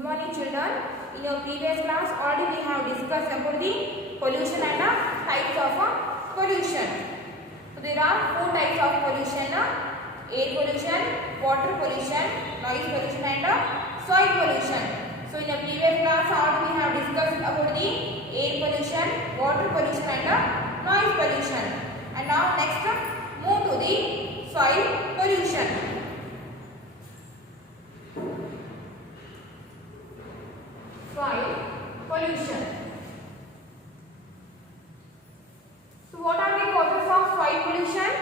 Good morning children. In your previous class already we have discussed about the pollution and types of pollution. So there are four types of pollution: air pollution, water pollution, noise pollution and soil pollution. So in the previous class already we have discussed about the air pollution, water pollution and noise pollution. And now next move to the soil pollution. Soil pollution. So what are the causes of soil pollution?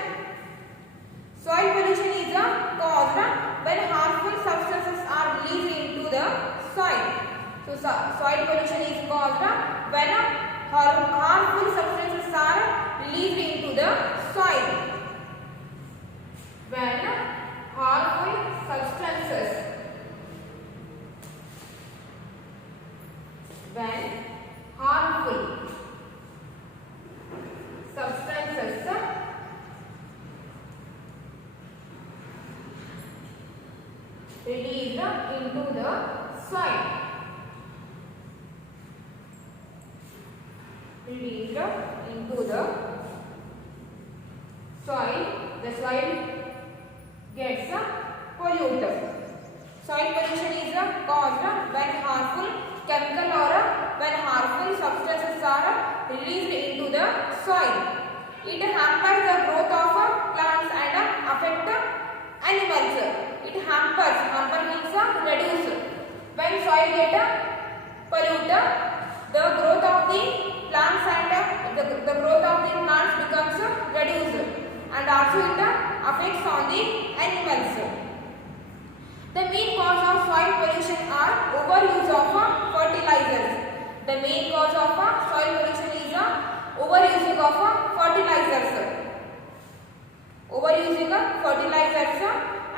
Soil pollution is caused when harmful substances are released into the soil. So soil pollution is caused when harmful substances are released into the soil. When harmful substances released into the soil. Released into the soil, the soil gets polluted. Soil pollution is caused when harmful chemical or when harmful substances are released into the soil. It hampers the growth of plants and affect animals. It hampers, hamper means reduce. When soil get polluted, the growth of the plants and the growth of the plants becomes reduced, and also it affects on the animals. The main cause of soil pollution are overuse of fertilizers. The main cause of soil pollution is overusing of fertilizers. Overusing of fertilizers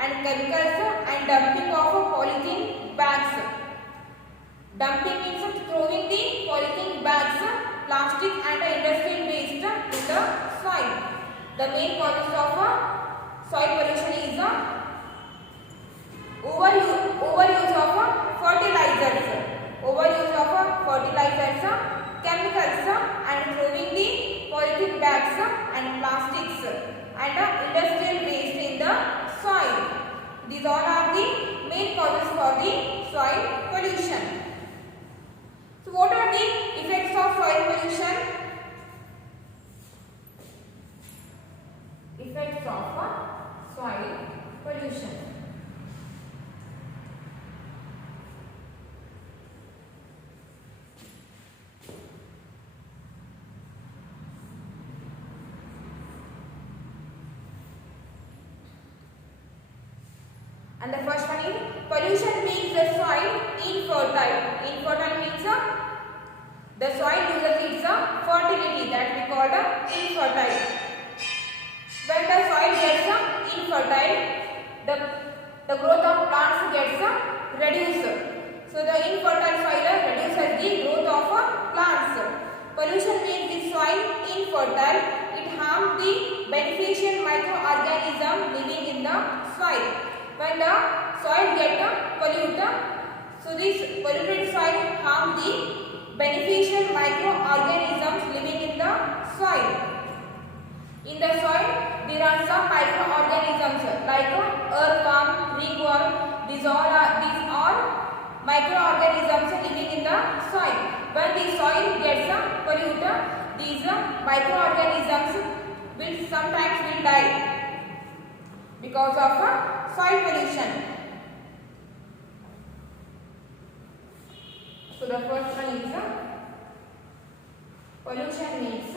and chemicals and dumping of polythene bags. Dumping means throwing the polythene bags, plastic and industrial waste in the soil. The main causes of soil pollution is overuse of fertilizers, chemicals and throwing the polythene bags and plastics and industrial waste in the soil. These all are the main causes for the soil pollution. So what are the effects of soil pollution? Effects of soil pollution. And the first one is pollution makes the soil infertile. Infertile means the soil loses its fertility, that we call infertile. When the soil gets infertile, the growth of plants gets reduced. So the infertile soil reduces the growth of plants. Pollution makes the soil infertile. It harms the beneficial microorganism living in the soil. When the soil gets polluted, so this polluted soil harm the beneficial microorganisms living in the soil. In the soil, there are some microorganisms like earthworm, ringworm. These are microorganisms living in the soil. When the soil gets polluted, these microorganisms will sometimes die because of soil pollution. So the first one is pollution makes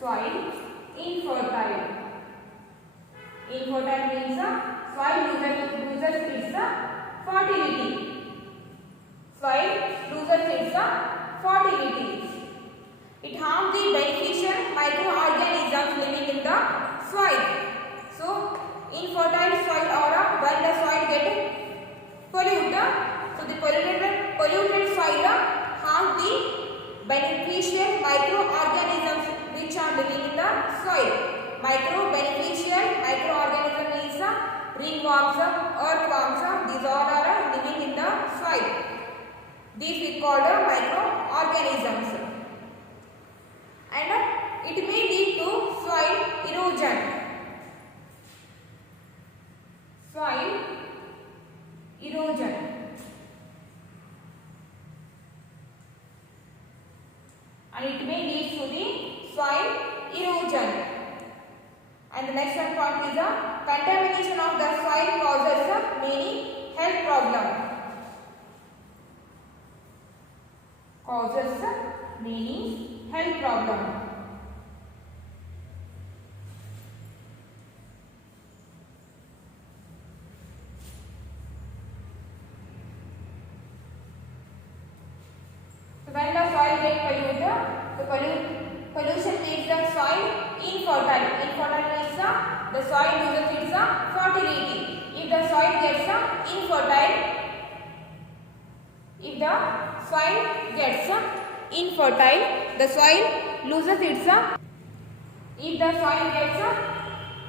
soil infertile. Infertile means soil loses its fertility. Soil loses its fertility. It harms the beneficial microorganisms living in the soil. So, infertile soil or when the soil gets polluted, so the polluted soil harms the beneficial microorganisms which are living in the soil. micro beneficial microorganism is ringworms, earthworms. These all are living in the soil. These we call microorganisms, and it may lead to soil erosion. Soil erosion. And it may lead to the soil erosion. And the next one point is the contamination of the soil causes many health problems. Causes many health problems. So when the soil gets polluted, the pollution makes the soil infertile. Infertile means the soil loses its fertility. If the soil gets infertile, the soil loses its. If the soil gets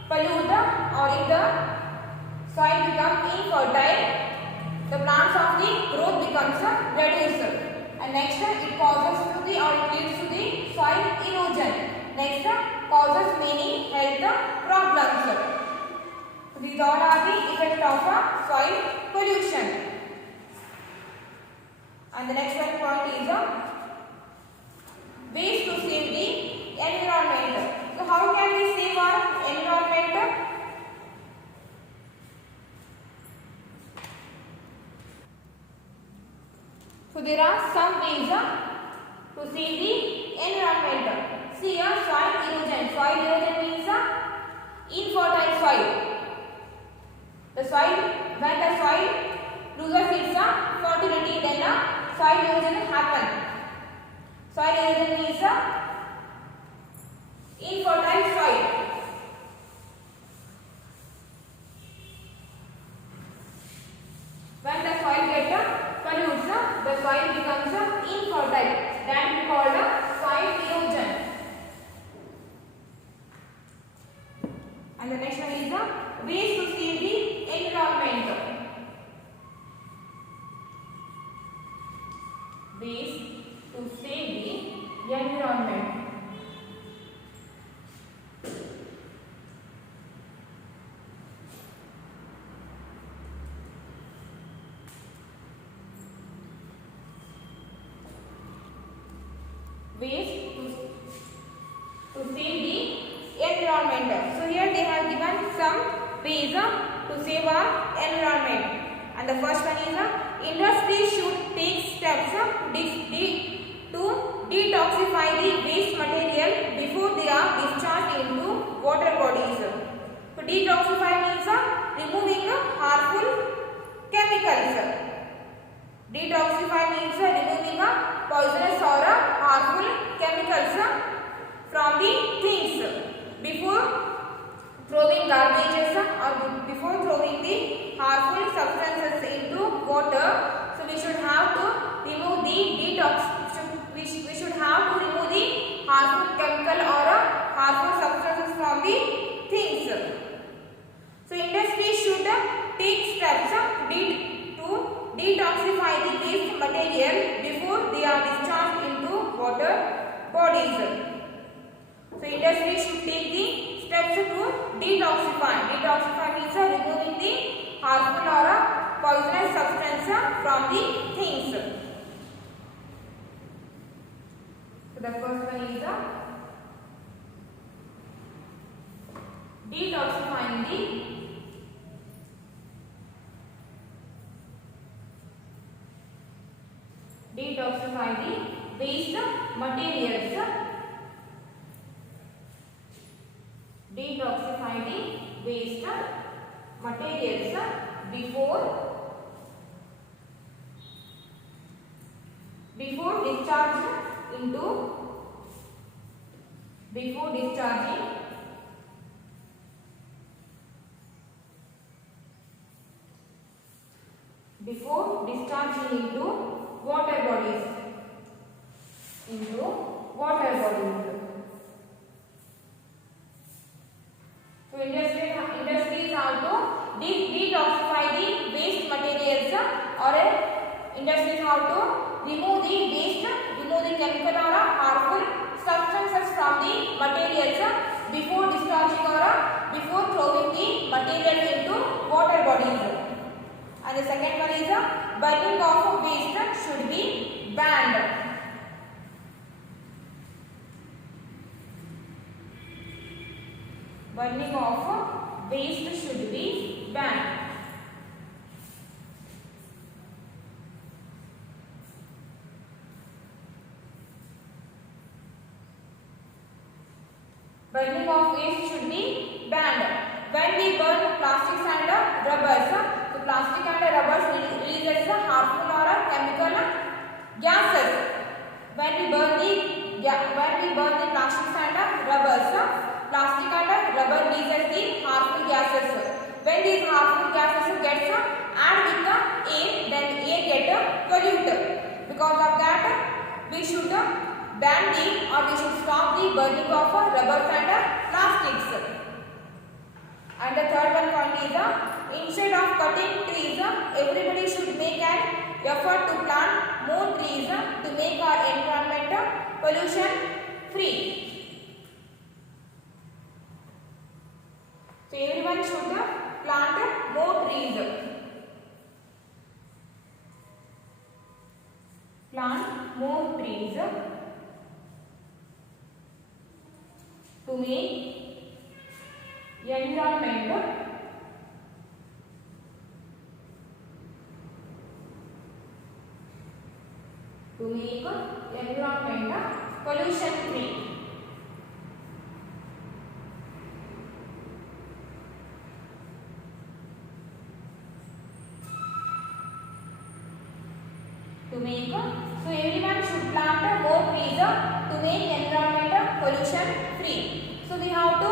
polluted, or if the soil becomes infertile, the plants of the growth becomes reduced. And next, it causes to the, or it leads to the soil erosion. Next, causes many health problems. So these all are the effect of soil pollution. And the next one point is ways to save the environment. So how can we save our environment? So there are some ways to save the environment. See soil erosion. Soil erosion means infertile soil. The soil, when the soil loses its fertility, then soil erosion happens. Soil erosion means infertile soil. When the soil gets polluted, the soil becomes infertile. That we call soil erosion. And the next one is ways to save the environment. Ways to save the environment. Ways to save the environment. So here they have given some ways to save our environment. And the first one is industry should take steps to detoxify the waste material before they are discharged into water bodies. So detoxify means removing harmful chemicals. Detoxify means removing poisonous or harmful chemicals from the things. Before throwing garbages or before throwing the harmful substances into water, so we should have to remove the we should have to remove the harmful chemical or harmful substances from the things. So industry should take steps to detoxify the waste material before they are discharged into water bodies. So industry should take the steps to detoxify. Detoxify means removing the harmful or poisonous substance from the things. So the first one is detoxifying the waste materials. Detoxify the waste materials before discharging into water bodies. bodies. And the second one is burning of waste should be banned. Burning of waste should be banned. Burning of waste should be banned. When we burn plastics and rubbers, so plastic and rubbers releases harmful or chemical gases. When we burn the plastics and rubbers, plastic and rubber releases the harmful gases. When these harmful gases gets add with the air, then air get polluted. Because of that, we should ban we should stop the burning of rubbers and plastics. And the third one point is instead of cutting trees, everybody should make an effort to plant more trees to make our environment pollution free. So everyone should plant more trees. Plant more trees to make environment pollution free. So everyone should plant more trees to make environment pollution free. So we have to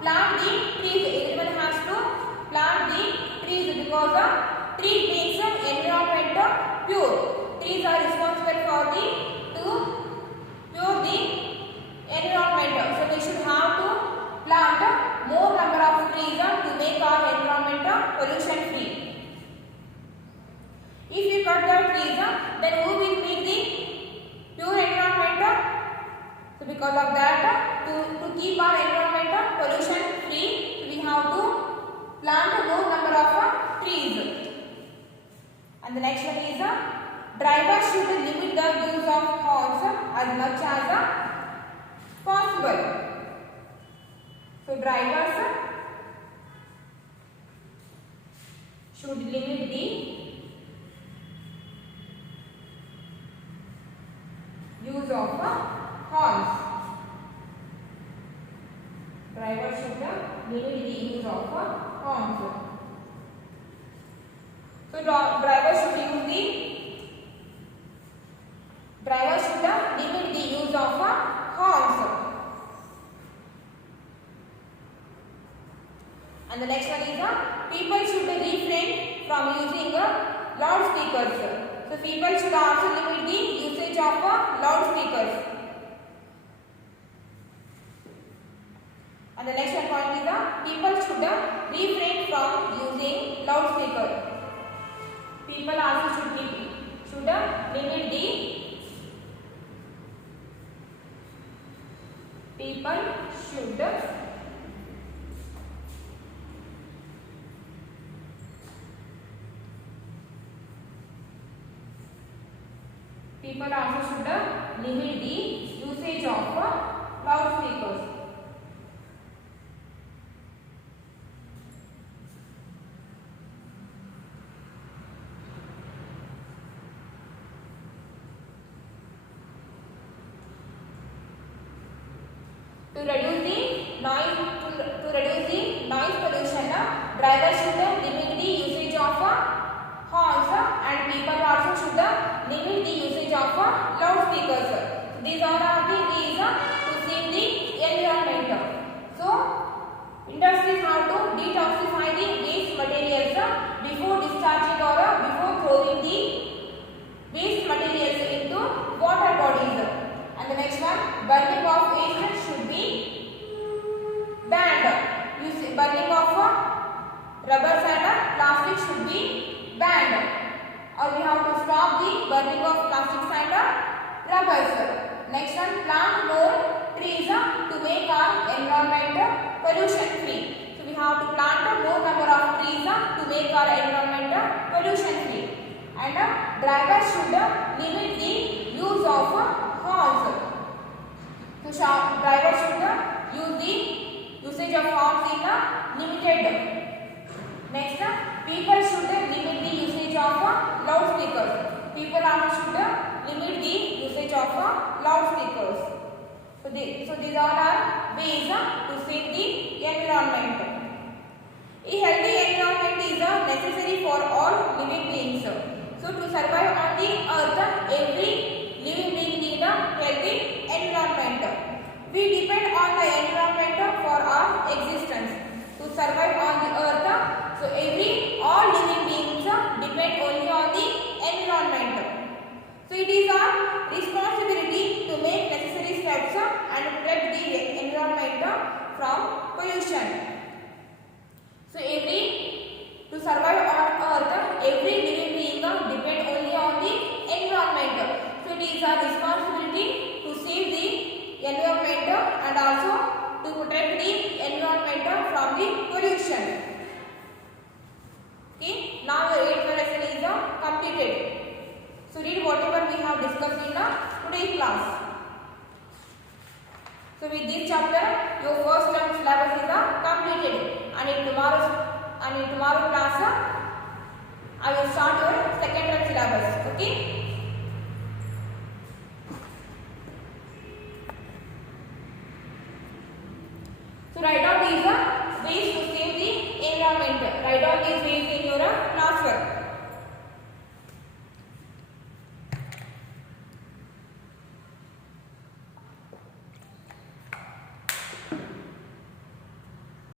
plant the trees. Everyone has to plant the trees because tree makes environment pure. Trees are responsible for to pure the environment. So we should have to plant more number of trees to make our environment pollution free. If we cut the trees, then who will make the pure environment? So because of that, to keep our environment pollution free, we have to plant more number of trees. And the next one is drivers should limit the use of horns as much as possible. So drivers should limit the use of horns. Driver should limit the use of horns. So driver should limit the use of horns. And the next one is people should refrain from using loudspeakers. So people should also limit the usage of loudspeakers. And the next one point is people should refrain from using loudspeaker. People also should limit the usage of loudspeakers. To reduce the noise pollution, drivers should limit the usage of horns and people also should limit the usage of loudspeakers. These are the ways to save the environment. So industries have to detoxify the waste materials before discharging or before throwing the waste materials into water bodies. And the next one, burning of waste should be banned. Burning of rubbers and plastic should be banned. Or we have to stop the burning of plastics and rubbers. Next one, plant more trees to make our environment pollution free. So we have to plant more number of trees to make our environment pollution free. And drivers should limit the use of horns. So drivers should use the usage of horns in limited. Next, people should limit the usage of loudspeakers. People also should limit the usage of loudspeakers. So these all are ways to save the environment. A healthy environment is necessary for all living beings. So to survive on the earth, every living being needs a healthy environment. We depend on the environment for our existence. To survive on the earth, so all living beings depend only on the environment. So it is our responsibility to make necessary steps and protect the environment from pollution. So to survive on earth, every living being depend only on the environment. So it is our responsibility to save the environment and also to protect the environment from the pollution. Okay, now the 8th lesson is completed. So read whatever we have discussed in today's class. So with this chapter, your first term syllabus is completed, and in tomorrow's class, I will start your second term syllabus. Okay. So write down these ways to save